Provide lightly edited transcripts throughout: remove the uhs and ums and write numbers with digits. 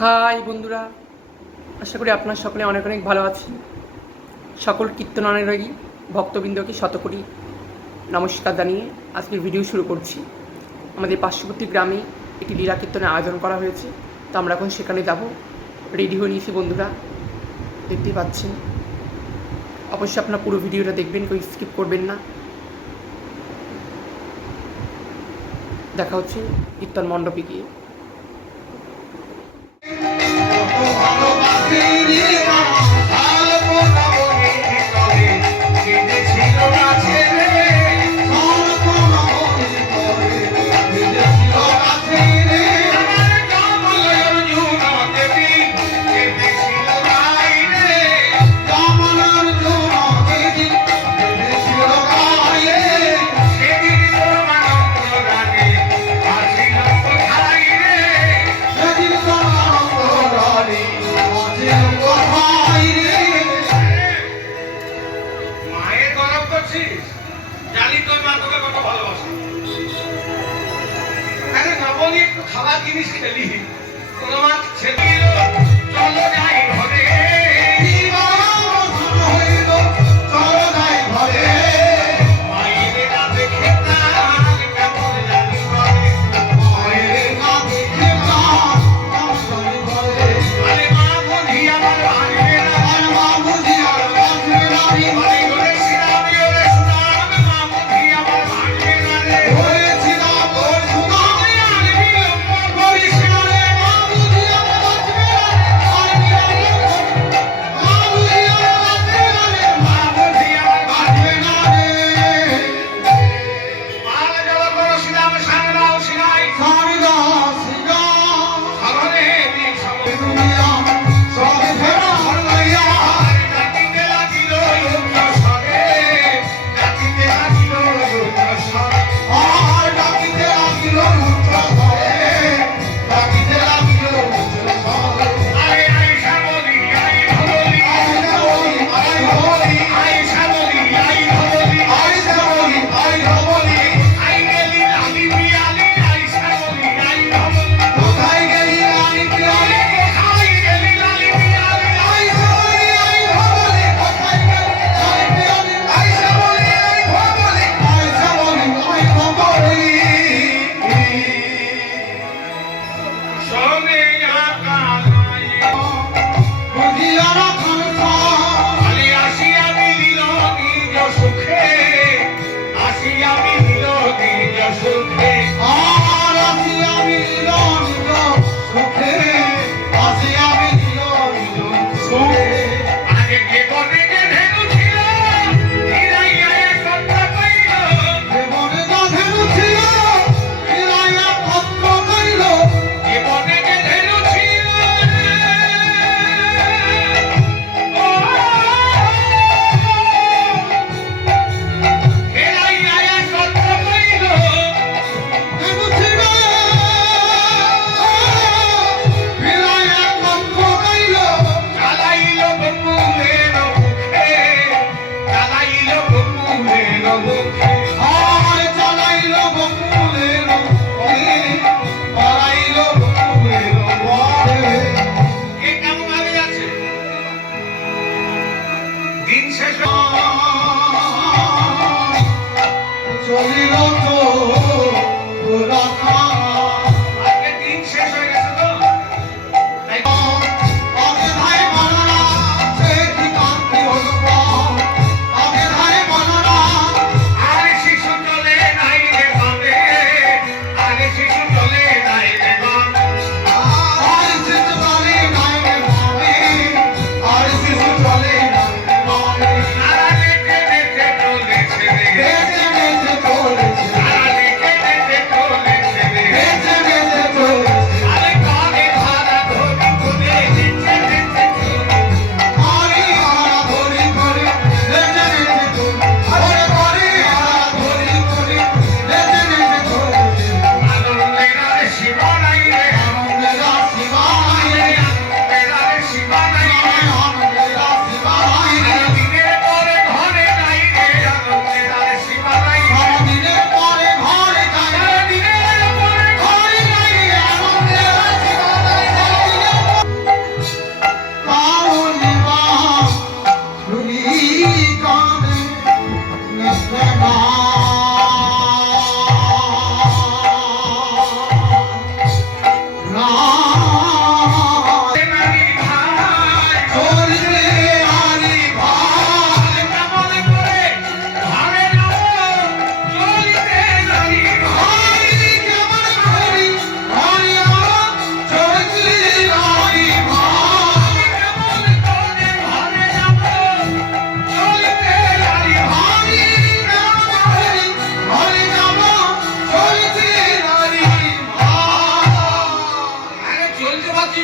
High বন্ধুরা, আশা করি আপনার সকলে অনেক অনেক ভালো আছেন। সকল কীর্তনানুরাগী ভক্তবৃন্দকে শতকোটি নমস্কার জানিয়ে আজকের ভিডিও শুরু করছি। আমাদের পার্শ্ববর্তী গ্রামে একটি লীলা কীর্তনের আয়োজন করা হয়েছে, তো আমরা এখন সেখানে যাব। রেডি হয়ে নিয়েছি বন্ধুরা, দেখতে পাচ্ছেন। অবশ্যই আপনার পুরো ভিডিওটা দেখবেন, কেউ স্কিপ করবেন না। দেখা হচ্ছে কীর্তন মণ্ডপে গিয়ে। জানি তোর মা তোকে কত ভালোবাসে। আরে নবনী একটু খাবার জিনিস খেলি, কোনো মা ছেলে চলো যাই ঘরে।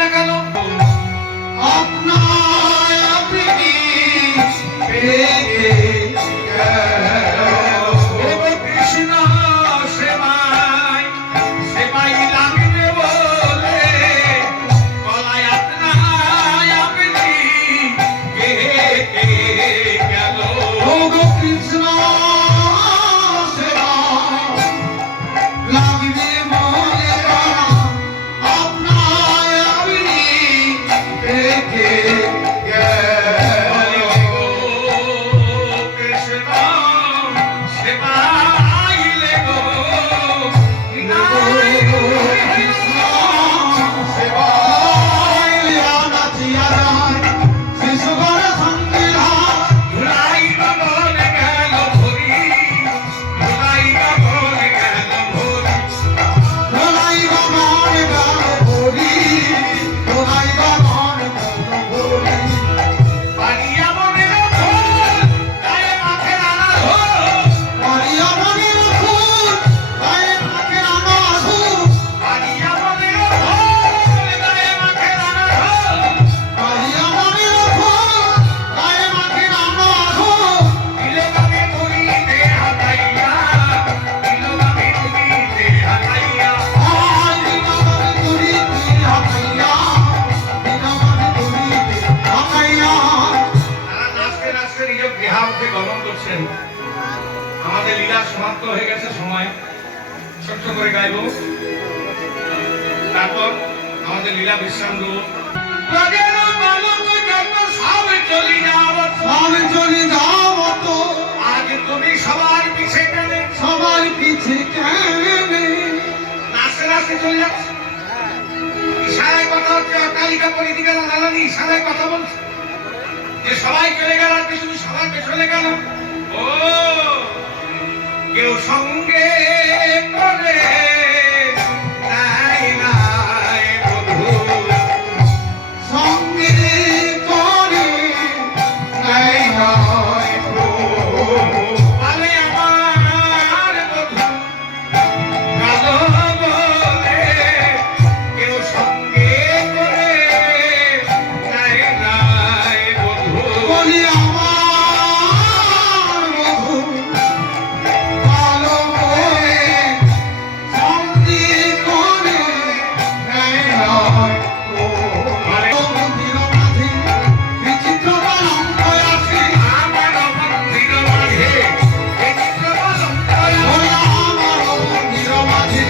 না কেন আপনার আপনি পেয়ে গেল। ও কৃষ্ণ সেবায় সেবাই লাগবে বলে গলায় আপনার আপনি পেয়ে গেল। ও কৃষ্ণ সেবা লাগবে বলে আপনার আপনি পেয়ে গেল। কৃষ্ণ সেবাই লেগো কৃষ্ণ সেবাই লিয়া নাচিয়া যায় শিশুগণ সঙ্গে ধুলাই গগন গেল ভরি ধুলাই গগন গেল ভরি ধুলাই গগন গেল ভরি ধুলাই গগন গেল ভরি পানিয়া মনের ফুল গায়ে মাখে রানা ধুল পানিয়া মনের ফুল গায়ে মাখে রানা ধুল পানিয়া মনের ফুল গায়ে মাখে রানা ধুল পানিয়া মনের ফুল গায়ে মাখে রানা ধুল দিলে গাবে তুলিতে হাতাইয়া দিলে গাবে তুলিতে হাতাইয়া দিলে গাবে তুলিতে হাতাইয়া দিলে গাবে তুলিতে হাতাইয়া। তারা নাচতে নাচতে নিজের দেহাবধি গমন করছেন। আমাদের লীলা সমাপ্ত হয়ে গেছে, সময় ছোট্ট করে গাইব, তারপর আমাদের লীলা বিশ্রাম দেব। রাগের বালক যত সব চলি যাওয়া সব চলি যাওয়া তো আজ তুমি সবার পিছে কেনে সবার পিছে কেনে নাচতে নাচতে চলে যাচ্ছে। ইশারায় কথা হচ্ছে, অট্টালিকা পরিধিকা দালালি ইশারায় কথা বলছে যে সবাই চলে গেল আর তুমি সবার পেছনে কেন। ও কেউ সঙ্গে করে নাই নাই বধূ সঙ্গে করে নাই নাই বলে আমার বধূ কালো বলে কেউ সঙ্গে করে নাই নাই বধূ বলি আমার বধূ কালো বলে সঙ্গে করে নাই নাই মন্দির মাঝে বিচিত্র কলঙ্ক আছে আমার মন্দির মাঝে বিচিত্র কলঙ্ক আছে আমার মন্দির মাঝে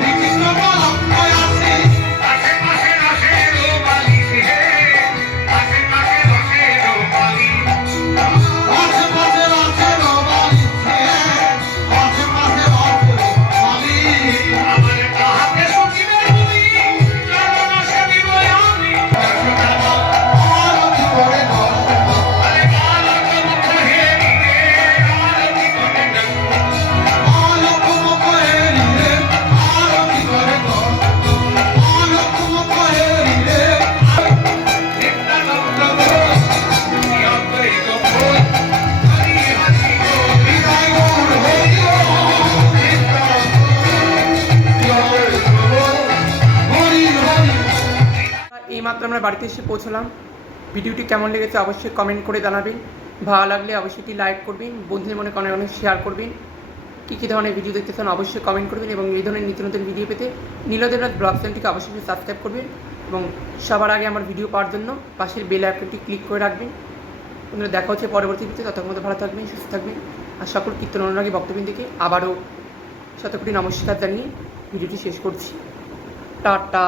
বিচিত্র কলঙ্ক আছে আশেপাশে রসের বালিশ হে আশেপাশে রসের বালিশ আশেপাশে রসের বালিশ হে আশেপাশে রসের বালিশ আমার কাহাকে সুচিবে তুমি চরণ সেবিব আমি আরতি করে আরে বালক মুখ হেরি রে আরতি করে বালক মুখ হেরি রে আরতি করে বালক মুখ হেরি রে নিত্যানন্দ ঘোষ নিয়ন্ত্রে গোপন হরি হরি বিদায় গৌর হরি হরি হরি। এইমাত্র আমরা বাড়িতে এসে পৌঁছলাম। ভিডিওটি কেমন লেগেছে অবশ্যই কমেন্ট করে জানাবেন। ভালো লাগলে অবশ্যই একটি লাইক করবেন, বন্ধুদের মনে অনেক অনেক শেয়ার করবেন। কী কী ধরনের ভিডিও দেখতে চান অবশ্যই কমেন্ট করবেন এবং এই ধরনের নিত্য নতুন ভিডিও পেতে নীলদেবরাজ ব্লগ চ্যানেলটিকে অবশ্যই সাবস্ক্রাইব করবেন এবং সবার আগে আমার ভিডিও পাওয়ার জন্য পাশের বেল আইকনটি ক্লিক করে রাখবেন। বন্ধুরা দেখা হচ্ছে পরবর্তী ভিডিওতে, ততক্ষণ মধ্যে ভালো থাকবেন, সুস্থ থাকবেন আর সকল কীর্তন অনুরাগী ভক্তবৃন্দকে আবারও শতকোটি নমস্কার জানিয়ে ভিডিওটি শেষ করছি। টাটা।